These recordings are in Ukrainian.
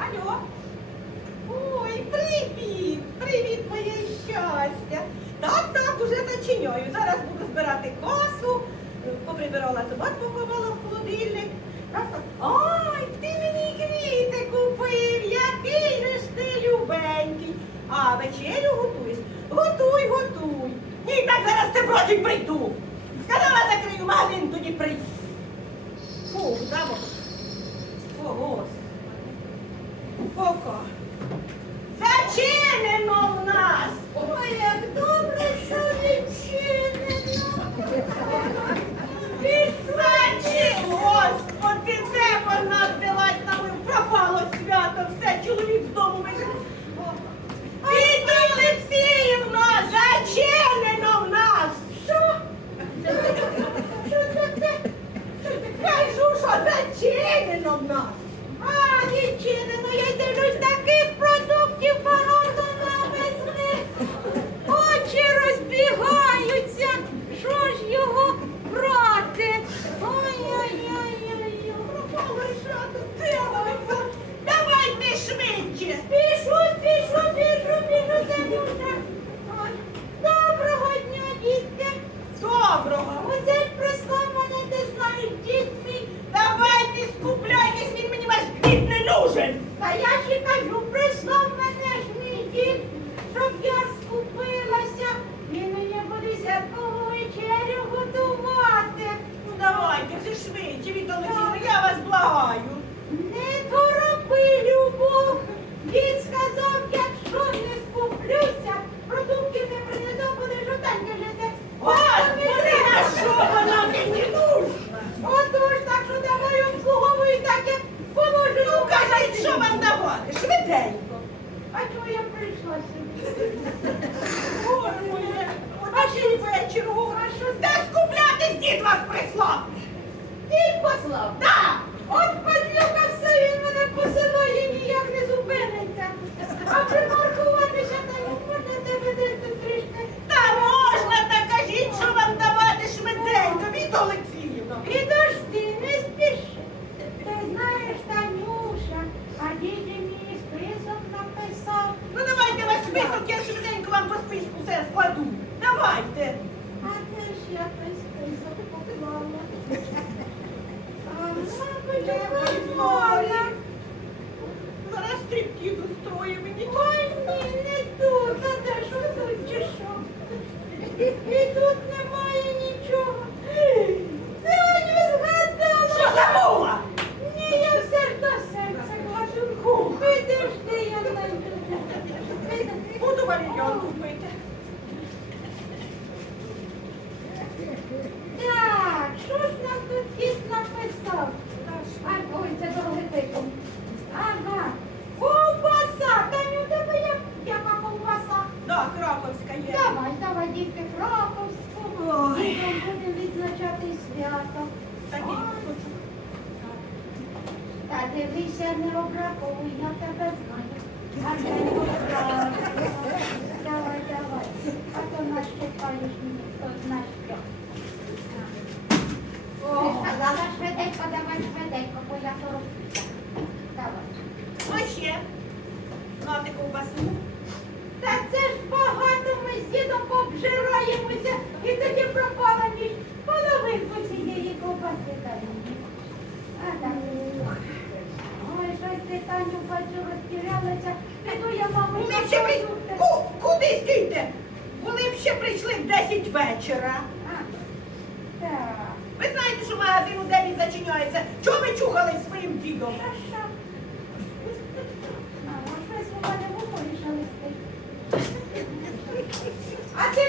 Алло. Ой, привіт! Привіт, моє щастя! Так, так, уже зачиняю. Зараз буду збирати косу, поприбирала зубат, поховала в холодильник. Ой, ти мені квіти купив, який же ж ти любенький. А вечерю готуєш? Готуй, готуй. Ні, так зараз ти проти прийду. Сказала, закрию магазин, тоді прийду. Фу, замок. О, Господи. pouco, ó. Горе моє, а ще й вечір, а що десь купляти дід вас прислав. Дід послав. стрибки устроє мені. Ой, ні, не тут, Наташу, тут чи? І тут нема. Penelope питанню бачу, розтірялася. Піду я маму Вони б ще при... Ку... Куди стійте? Вони б ще прийшли в 10 вечора. А, так. Ви знаєте, що магазин у 9 зачиняється. Чого ви чухали своїм дідом? Та А це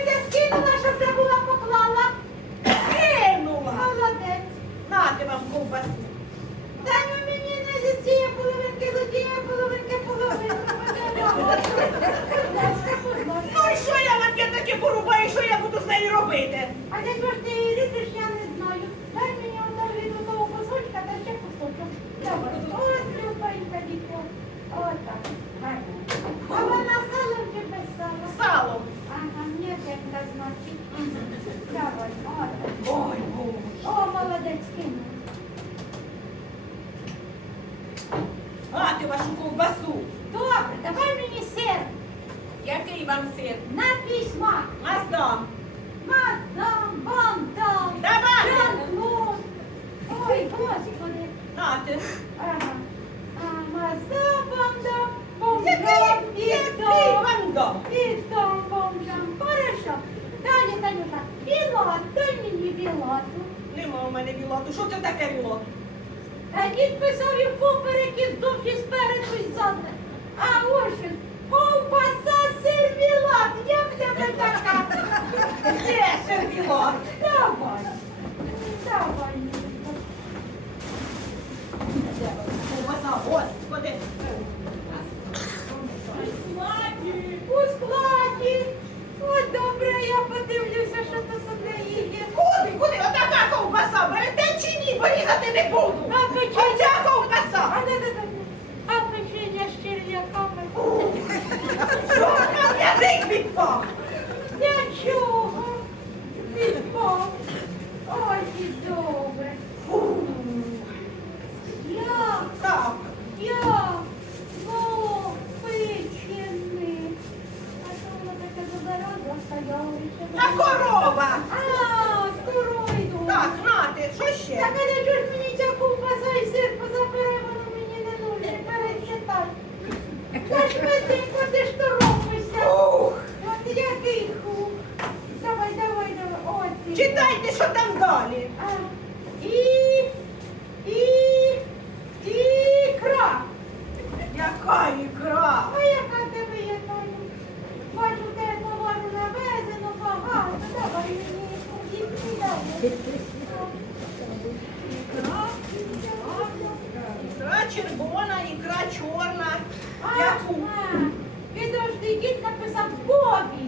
Порізати не буду. Оця ковбаса. А печення з черв'яками. Що там язик відпав? Нічого. Відпав. Ой, і добре. Я, Так. я, о, печене. А що воно таке за зараза стояла? Та корова. А, скоро йду. Так, нати, що ще? Так, а чого ж мені ця ковбаса і сир позабере, воно мені не нужне, перечитай. Та ж ми ти ж торопишся. От який хук. Давай, давай, давай. От. Читайте, що там далі. А, І, і, ікра. Яка ікра? А яка в тебе є там? Бачу, в тебе товару навезено багато. Давай мені ікру, давай. Ікра, ікра червона, ікра чорна. А, Яку? а, Підожди, дід написав Бобі.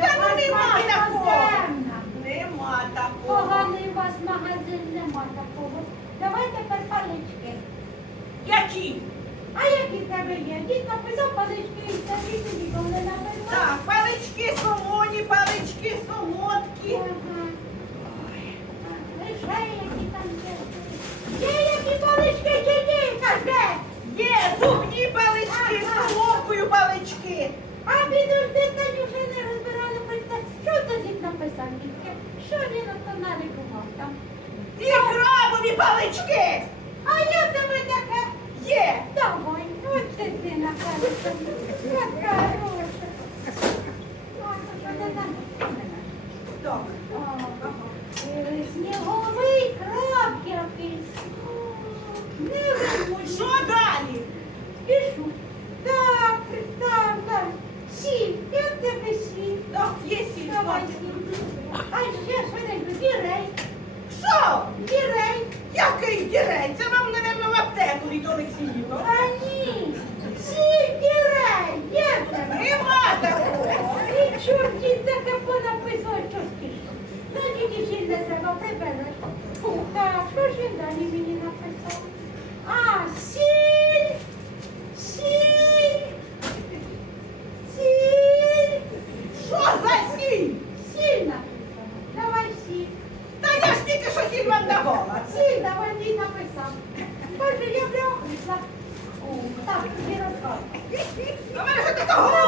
Та ну нема такого. Земна. Нема такого. Поганий у вас магазин, нема такого. Давай тепер палички. Які? А які в тебе є? Дід написав палички і тобі тобі коли написав. Так, палички солоні, палички солодкі. Лише які там є. Є які палички чи ні, каже? Є зубні палички, Ага. з солодкою палички. А підожди, Танюша не розбирали питання. Що то дід написав, дітки? Що він ото нарекував там? І крабові палички. А я тебе таке. Є. Давай, от ти накажеш. Яка хороша. Ой, ну що не там? Так. О, е, Сніговий краб якийсь. Не вимусь. Що далі? Пішу. Так, так, так. Сіль, я в тебе сіль. Так, є сіль. Давай бачу. сіль. А ще швиденько, дірей. Що? Дірей. Який дірей? Це вам, напевно, в аптеку від Олексіївна. А ні. Сіль, дірей. Є в тебе. Нема І чорті таке понаписав, що скільки. Значить, і сіль не треба прибереш. Фу, так, що ж він далі мені написав? А, сіль, сіль, сіль, Що за сіль? сіль написав. Давай сіль. Та я ж тільки що сіль вам давала. Сіль, давай він написав. Боже, я вляхнуся. О, так, тобі розказую. А мене що така голова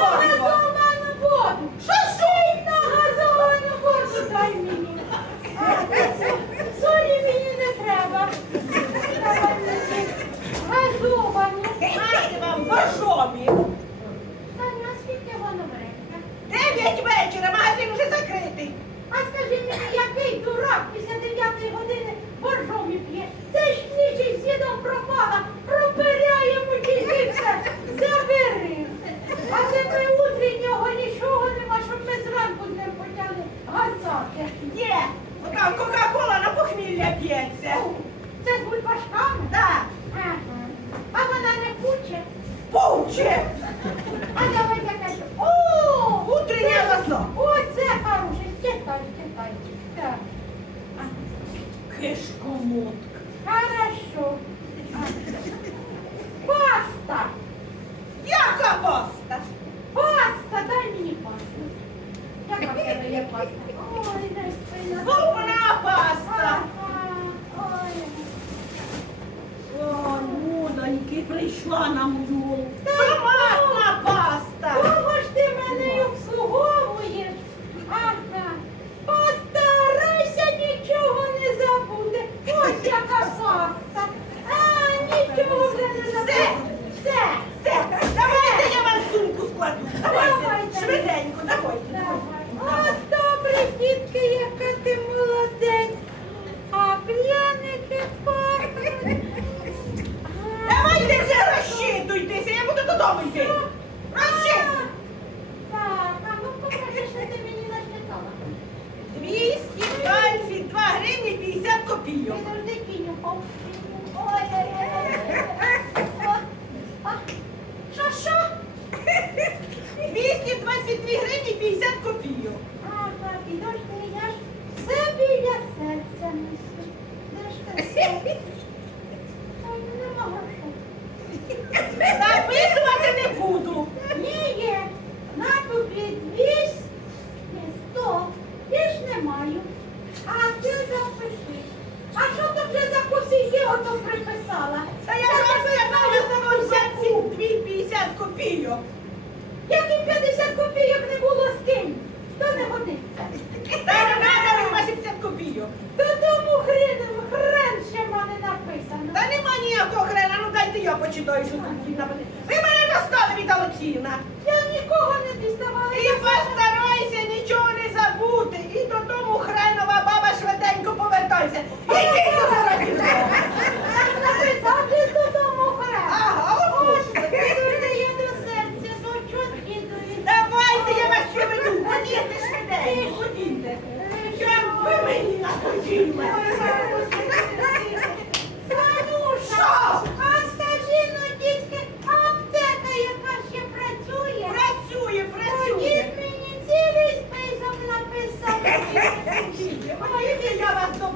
Anafundishwa знаю. А ти запиши. А що то вже за копійки ото приписала? Та я ж не знаю за 50 50 копійок. Яким 50 копійок не було з ким? То не годиться. Та й не треба 80 копійок. Та тому хрен, хрен ще в мене написано. Та нема ніякого хрена, ну дайте я почитаю, що тут на мене. Ви мене достали від Олексіївна. Я нікого не діставала. І постарайся нічого Давайте, я вас приведу, ходіть швиденько. Ходіть. Що ви мені накочили?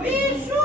Bicho!